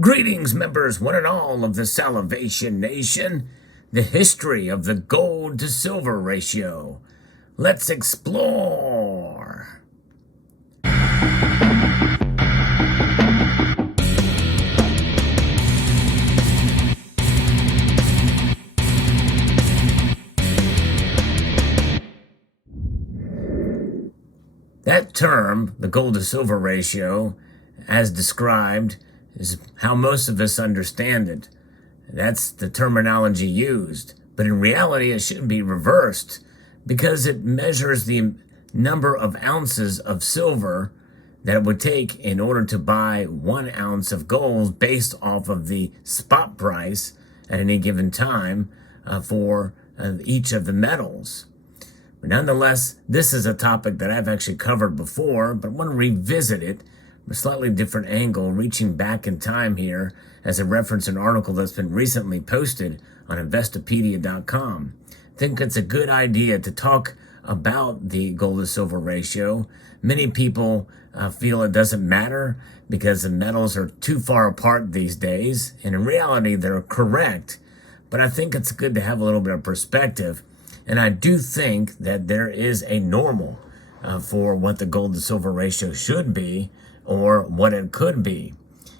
Greetings, members, one and all of the Salivation Nation. The history of the gold to silver ratio. Let's explore. That term, the gold to silver ratio, as described, is how most of us understand it. That's the terminology used. But in reality, it should be reversed because it measures the number of ounces of silver that it would take in order to buy 1 ounce of gold based off of the spot price at any given time for each of the metals. But nonetheless, this is a topic that I've actually covered before, but I want to revisit it from a slightly different angle, reaching back in time here as a reference an article that's been recently posted on Investopedia.com. I think it's a good idea to talk about the gold to silver ratio. Many people feel it doesn't matter because the metals are too far apart these days, and in reality, they're correct. But I think it's good to have a little bit of perspective. And I do think that there is a normal for what the gold to silver ratio should be or what it could be.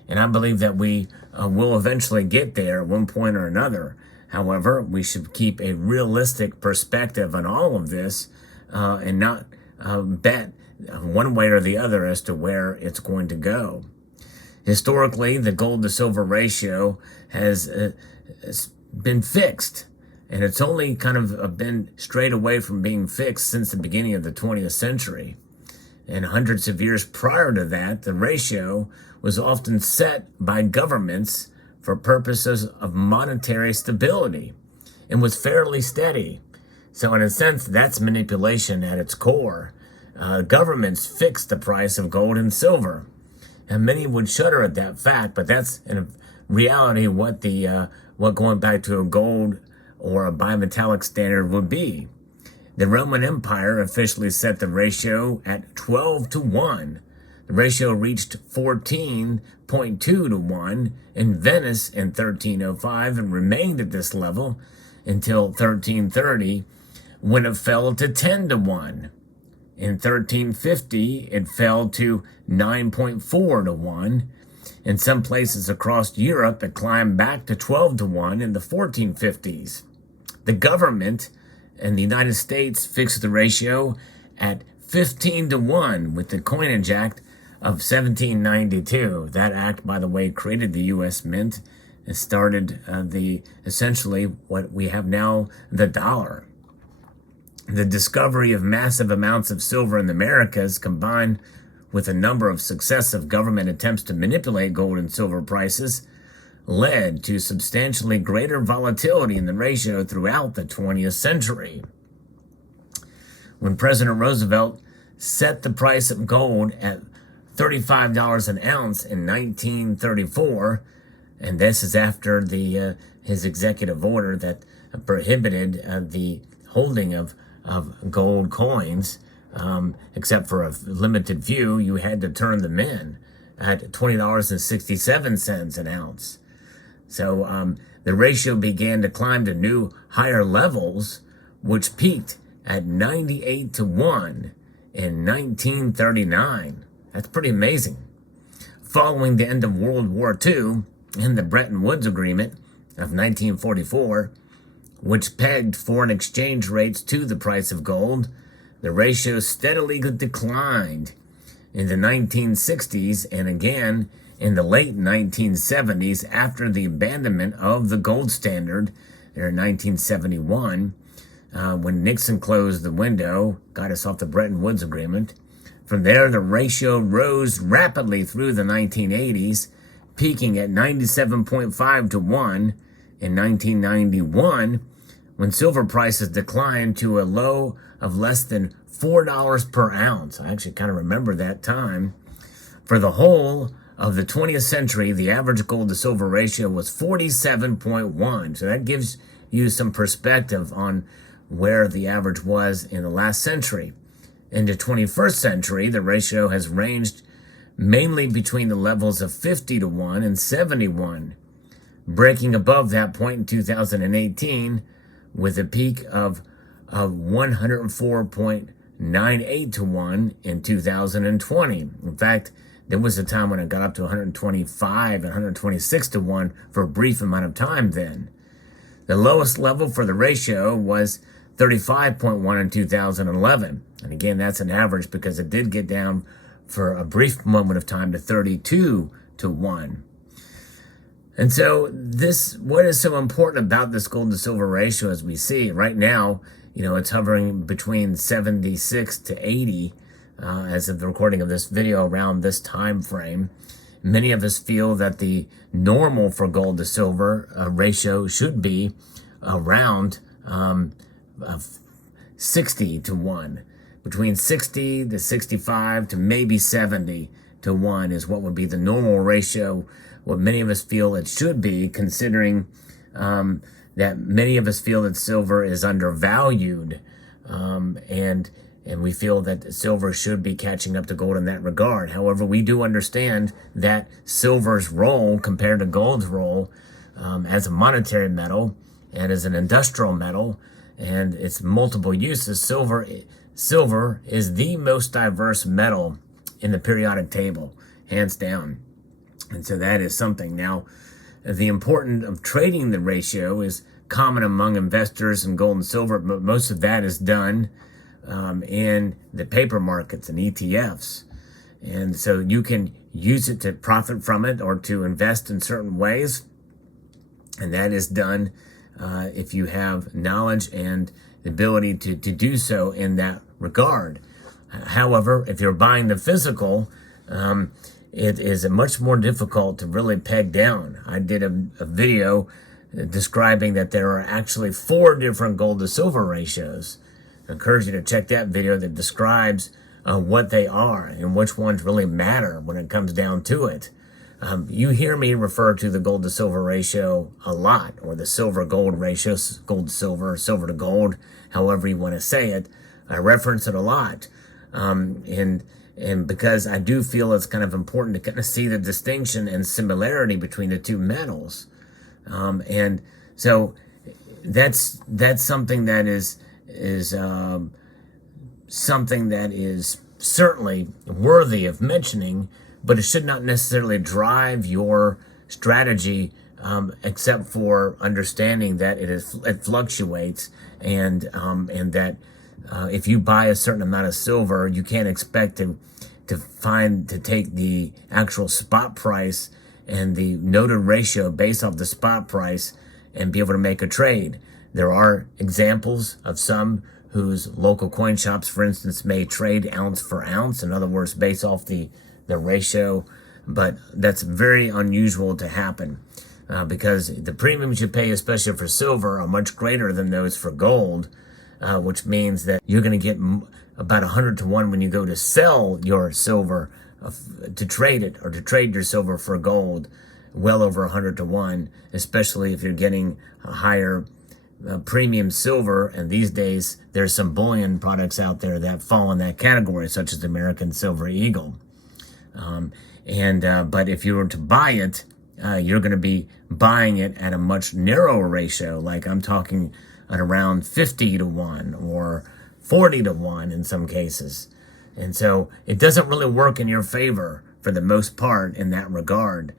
And I believe that we will eventually get there at one point or another. However, we should keep a realistic perspective on all of this and not bet one way or the other as to where it's going to go. Historically, the gold to silver ratio has been fixed. And it's only kind of been strayed away from being fixed since the beginning of the 20th century. And hundreds of years prior to that, the ratio was often set by governments for purposes of monetary stability and was fairly steady. So in a sense, that's manipulation at its core. Governments fixed the price of gold and silver. And many would shudder at that fact, but that's in reality what going back to a gold or a bimetallic standard would be. The Roman Empire officially set the ratio at 12 to 1. The ratio reached 14.2 to 1 in Venice in 1305 and remained at this level until 1330 when it fell to 10 to 1. In 1350, it fell to 9.4 to 1. In some places across Europe, it climbed back to 12 to 1 in the 1450s. The government in the United States fixed the ratio at 15 to 1 with the Coinage Act of 1792. That act, by the way, created the U.S. Mint and started essentially what we have now, the dollar. The discovery of massive amounts of silver in the Americas, combined with a number of successive government attempts to manipulate gold and silver prices, led to substantially greater volatility in the ratio throughout the 20th century. When President Roosevelt set the price of gold at $35 an ounce in 1934, and this is after his executive order that prohibited the holding of gold coins, except for a limited few, you had to turn them in at $20.67 an ounce. So the ratio began to climb to new higher levels, which peaked at 98 to 1 in 1939. That's pretty amazing. Following the end of World War II and the Bretton Woods Agreement of 1944, which pegged foreign exchange rates to the price of gold, the ratio steadily declined in the 1960s and again in the late 1970s after the abandonment of the gold standard in 1971, when Nixon closed the window, got us off the Bretton Woods Agreement. From there, the ratio rose rapidly through the 1980s, peaking at 97.5 to 1 in 1991, when silver prices declined to a low of less than $4 per ounce. I actually kind of remember that time. For the whole of the 20th century, the average gold to silver ratio was 47.1. So that gives you some perspective on where the average was in the last century. In the 21st century, the ratio has ranged mainly between the levels of 50 to 1 and 71, breaking above that point in 2018 with a peak of 104.98 to 1 in 2020. In fact, there was a time when it got up to 125 and 126 to 1 for a brief amount of time then. The lowest level for the ratio was 35.1 in 2011. And again, that's an average because it did get down for a brief moment of time to 32 to 1. And so what is so important about this gold to silver ratio as we see right now, it's hovering between 76 to 80 as of the recording of this video around this time frame. Many of us feel that the normal for gold to silver ratio should be around 60 to 1. Between 60 to 65 to maybe 70 to 1 is what would be the normal ratio, what many of us feel it should be, considering that many of us feel that silver is undervalued, and we feel that silver should be catching up to gold in that regard. However, we do understand that silver's role compared to gold's role as a monetary metal and as an industrial metal and its multiple uses. Silver is the most diverse metal in the periodic table, hands down. And so that is something. Now, the importance of trading the ratio is common among investors in gold and silver, but most of that is done in the paper markets and ETFs. And so you can use it to profit from it or to invest in certain ways. And that is done if you have knowledge and the ability to do so in that regard. However, if you're buying the physical, it is much more difficult to really peg down. I did a video describing that there are actually 4 different gold to silver ratios. I encourage you to check that video that describes what they are and which ones really matter when it comes down to it. You hear me refer to the gold to silver ratio a lot, or the silver gold ratio, gold to silver, silver to gold, however you want to say it. I reference it a lot. And because I do feel it's kind of important to kind of see the distinction and similarity between the two metals. And so that's something that is something that is certainly worthy of mentioning, but it should not necessarily drive your strategy, except for understanding that it fluctuates, and that if you buy a certain amount of silver, you can't expect to take the actual spot price and the noted ratio based off the spot price and be able to make a trade. There are examples of some whose local coin shops, for instance, may trade ounce for ounce, in other words, based off the ratio, but that's very unusual to happen because the premiums you pay, especially for silver, are much greater than those for gold, which means that you're going to get about 100 to 1 when you go to sell your silver to trade it, or to trade your silver for gold, well over 100 to 1, especially if you're getting a higher premium silver. And these days there's some bullion products out there that fall in that category, such as the American Silver Eagle. But if you were to buy it, you're going to be buying it at a much narrower ratio, like I'm talking at around 50 to 1 or 40 to 1 in some cases. And so it doesn't really work in your favor for the most part in that regard.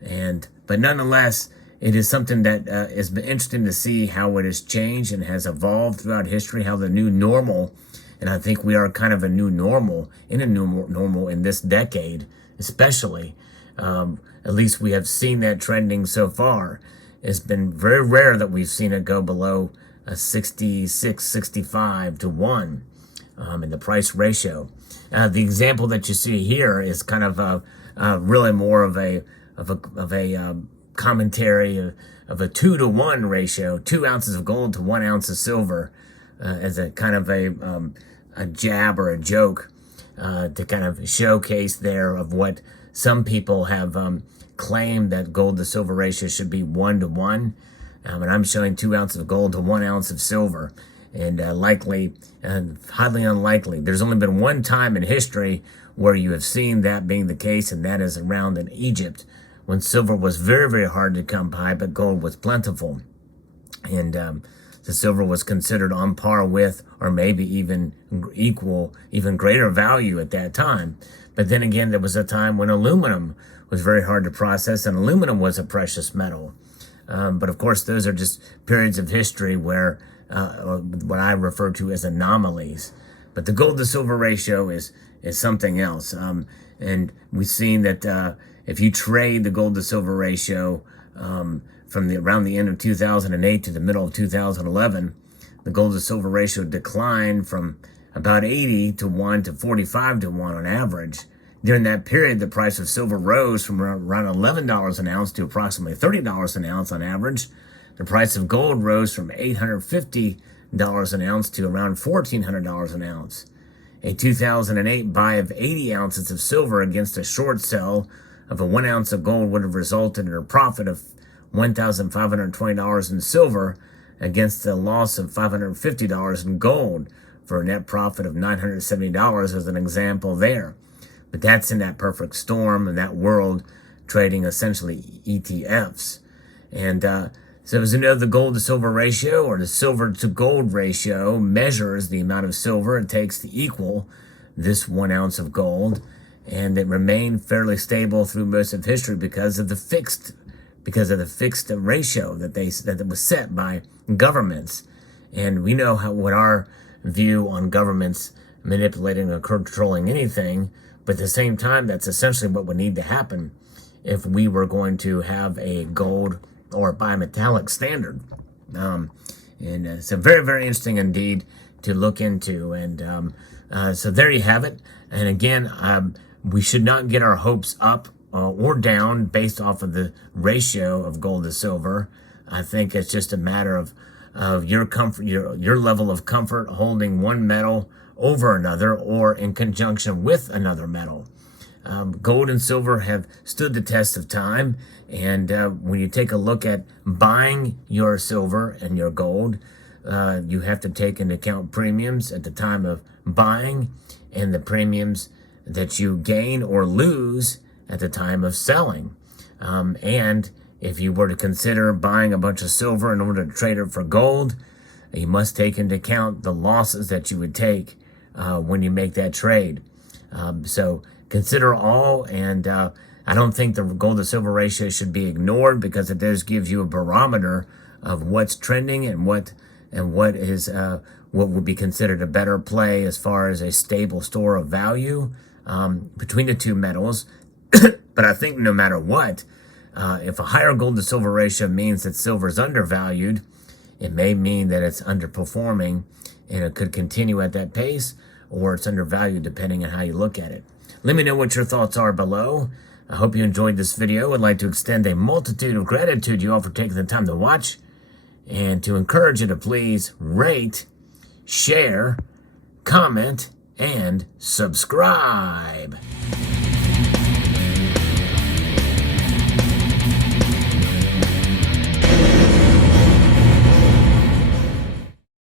But nonetheless, it is something that has been interesting to see how it has changed and has evolved throughout history, how the new normal, and I think we are kind of a new normal in this decade, especially. At least we have seen that trending so far. It's been very rare that we've seen it go below 66, 65 to 1 in the price ratio. The example that you see here is kind of really more of a commentary of a 2 to 1 ratio, 2 ounces of gold to 1 ounce of silver, as a kind of a jab or a joke to kind of showcase there of what some people have claimed that gold to silver ratio should be 1 to 1. And I'm showing 2 ounces of gold to 1 ounce of silver. and likely, highly unlikely. There's only been one time in history where you have seen that being the case, and that is around in Egypt, when silver was very, very hard to come by, but gold was plentiful. And the silver was considered on par with, or maybe even equal, even greater value at that time. But then again, there was a time when aluminum was very hard to process, and aluminum was a precious metal. But of course, those are just periods of history where, what I refer to as anomalies. But the gold to silver ratio is something else. And we've seen that if you trade the gold to silver ratio from around the end of 2008 to the middle of 2011, the gold to silver ratio declined from about 80 to 1 to 45 to 1 on average. During that period, the price of silver rose from around $11 an ounce to approximately $30 an ounce on average. The price of gold rose from $850 an ounce to around $1,400 an ounce. A 2008 buy of 80 ounces of silver against a short sell of a 1 ounce of gold would have resulted in a profit of $1,520 in silver against a loss of $550 in gold, for a net profit of $970 as an example there. But that's in that perfect storm, in that world, trading essentially ETFs. And so as you know, the gold to silver ratio, or the silver to gold ratio, measures the amount of silver it takes to equal this 1 ounce of gold. And it remained fairly stable through most of history because of the fixed ratio that was set by governments. And we know what our view on governments manipulating or controlling anything, but at the same time, that's essentially what would need to happen if we were going to have a gold or bimetallic standard. And so very, very interesting indeed to look into. And so there you have it. And again, we should not get our hopes up or down based off of the ratio of gold to silver. I think it's just a matter of your comfort, your level of comfort holding one metal over another or in conjunction with another metal. Gold and silver have stood the test of time, and when you take a look at buying your silver and your gold, you have to take into account premiums at the time of buying and the premiums that you gain or lose at the time of selling. And if you were to consider buying a bunch of silver in order to trade it for gold, you must take into account the losses that you would take when you make that trade. So consider all, and I don't think the gold to silver ratio should be ignored, because it does give you a barometer of what's trending and what would be considered a better play as far as a stable store of value between the two metals. But I think no matter what, if a higher gold to silver ratio means that silver is undervalued, it may mean that it's underperforming and it could continue at that pace, or it's undervalued depending on how you look at it. Let me know what your thoughts are below. I hope you enjoyed this video. I'd like to extend a multitude of gratitude to you all for taking the time to watch, and to encourage you to please rate, share, comment, and subscribe.